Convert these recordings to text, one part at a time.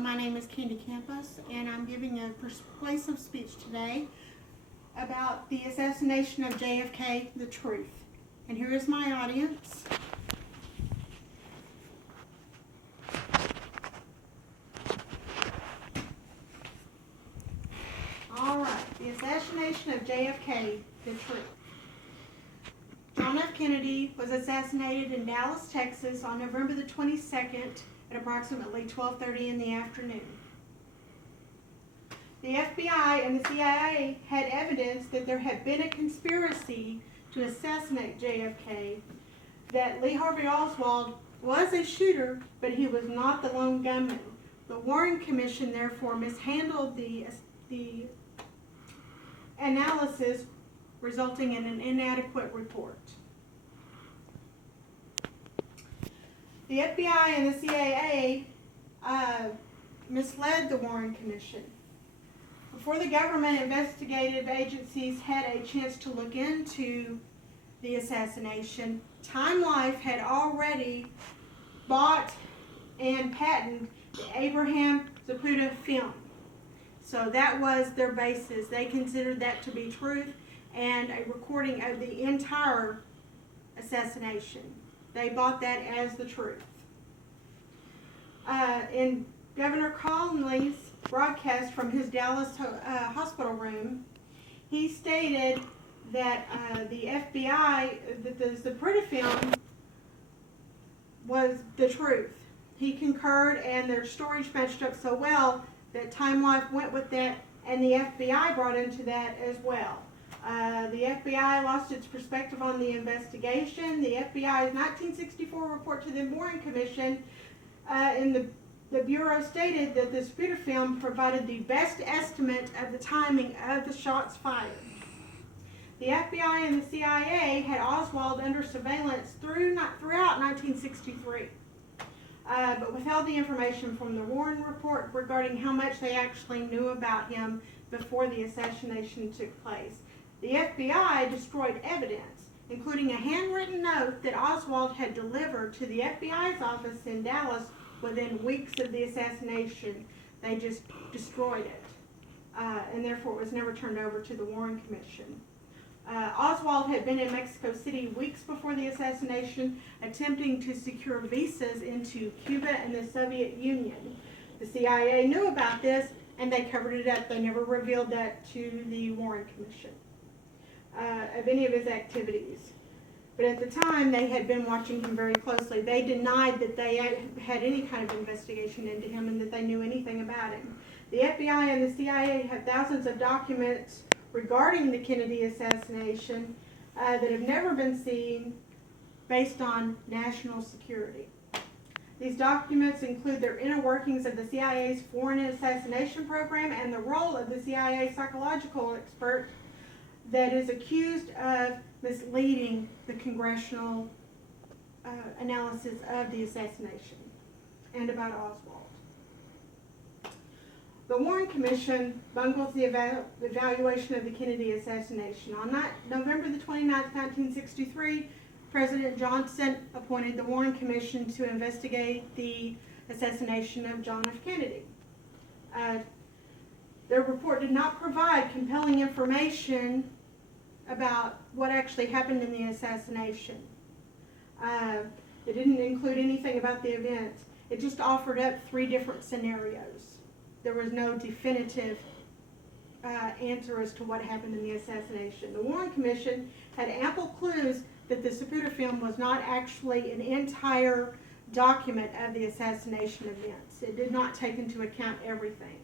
my name is Candy Campus, and I'm giving a persuasive speech today about the assassination of J.F.K, the truth. And here is my audience. All right, the assassination of J.F.K, the truth. John F. Kennedy was assassinated in Dallas, Texas on November the 22nd at approximately 12:30 in the afternoon. The FBI and the CIA had evidence that there had been a conspiracy to assassinate JFK, that Lee Harvey Oswald was a shooter, but he was not the lone gunman. The Warren Commission therefore mishandled the analysis, resulting in an inadequate report. The FBI and the CIA misled the Warren Commission. Before the government investigative agencies had a chance to look into the assassination, Time Life had already bought and patented the Abraham Zapruder film. So that was their basis. They considered that to be truth and a recording of the entire assassination. They bought that as the truth. In Governor Conley's broadcast from his Dallas hospital room, he stated that the FBI, that the Zapruder film was the truth. He concurred, and their stories matched up so well that Time Life went with that, and the FBI brought into that as well. The FBI lost its perspective on the investigation. The FBI's 1964 report to the Warren Commission in the Bureau stated that the Zapruder film provided the best estimate of the timing of the shots fired. The FBI and the CIA had Oswald under surveillance throughout 1963, but withheld the information from the Warren report regarding how much they actually knew about him before the assassination took place. The FBI destroyed evidence, including a handwritten note that Oswald had delivered to the FBI's office in Dallas within weeks of the assassination. They just destroyed it, and therefore it was never turned over to the Warren Commission. Oswald had been in Mexico City weeks before the assassination, attempting to secure visas into Cuba and the Soviet Union. The CIA knew about this, and they covered it up. They never revealed that to the Warren Commission of any of his activities. But at the time, they had been watching him very closely. They denied that they had any kind of investigation into him and that they knew anything about him. The FBI and the CIA have thousands of documents regarding the Kennedy assassination that have never been seen based on national security. These documents include their inner workings of the CIA's foreign assassination program and the role of the CIA psychological expert that is accused of misleading the congressional analysis of the assassination and about Oswald. The Warren Commission bungles the evaluation of the Kennedy assassination. On November the 29th, 1963, President Johnson appointed the Warren Commission to investigate the assassination of John F. Kennedy. Their report did not provide compelling information about what actually happened in the assassination. It didn't include anything about the event. It just offered up 3 different scenarios. There was no definitive answer as to what happened in the assassination. The Warren Commission had ample clues that the Zapruder film was not actually an entire document of the assassination events. It did not take into account everything.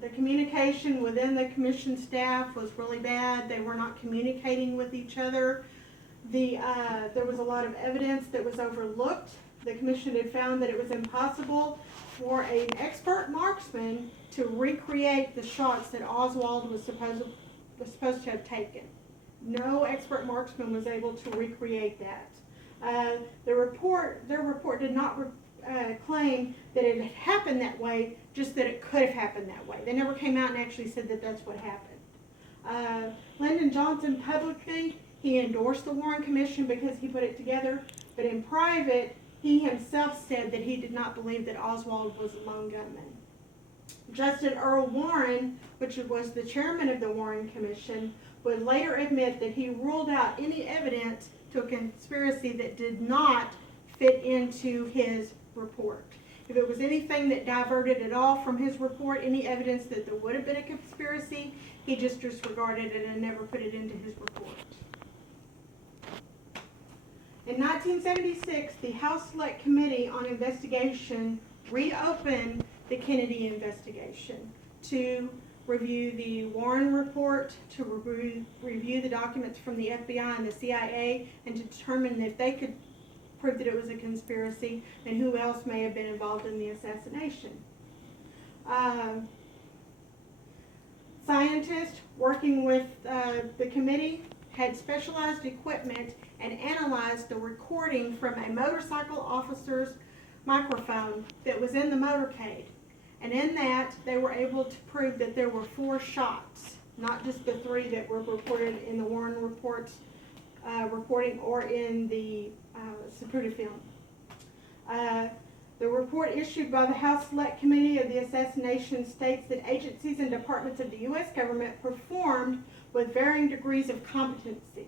The communication within the commission staff was really bad. They were not communicating with each other. There was a lot of evidence that was overlooked. The commission had found that it was impossible for an expert marksman to recreate the shots that Oswald was supposed to have taken. No expert marksman was able to recreate that. Their report did not claim that it had happened that way, just that it could have happened that way. They never came out and actually said that that's what happened. Lyndon Johnson publicly, he endorsed the Warren Commission because he put it together, but in private, he he himself said that he did not believe that Oswald was a lone gunman. Justice Earl Warren, which was the chairman of the Warren Commission, would later admit that he ruled out any evidence to a conspiracy that did not fit into his report. If it was anything that diverted at all from his report, any evidence that there would have been a conspiracy, he just disregarded it and never put it into his report. In 1976, the House Select Committee on Investigation reopened the Kennedy investigation to review the Warren report, to review the documents from the FBI and the CIA, and to determine if they could prove that it was a conspiracy and who else may have been involved in the assassination. Scientists working with the committee had specialized equipment and analyzed the recording from a motorcycle officer's microphone that was in the motorcade. And in that, they were able to prove that there were 4 shots, not just the 3 that were reported in the Warren reports reporting or in the Zapruder film. The report issued by the House Select Committee of the Assassination states that agencies and departments of the U.S. government performed with varying degrees of competency.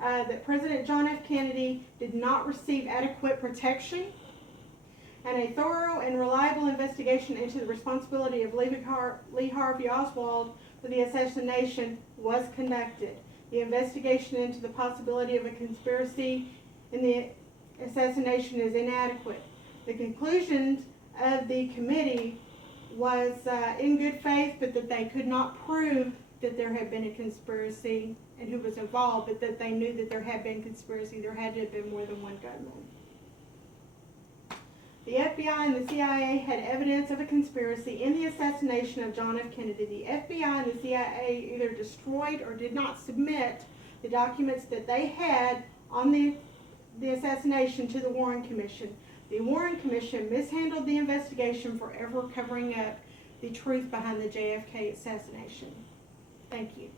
That President John F. Kennedy did not receive adequate protection, and a thorough and reliable investigation into the responsibility of Lee Harvey Oswald for the assassination was conducted. The investigation into the possibility of a conspiracy in the assassination is inadequate. The conclusions of the committee was in good faith, but that they could not prove that there had been a conspiracy and who was involved, but that they knew that there had been conspiracy. There had to have been more than one gunman. The FBI and the CIA had evidence of a conspiracy in the assassination of John F. Kennedy. The FBI and the CIA either destroyed or did not submit the documents that they had on the assassination to the Warren Commission. The Warren Commission mishandled the investigation, forever covering up the truth behind the J.F.K. assassination. Thank you.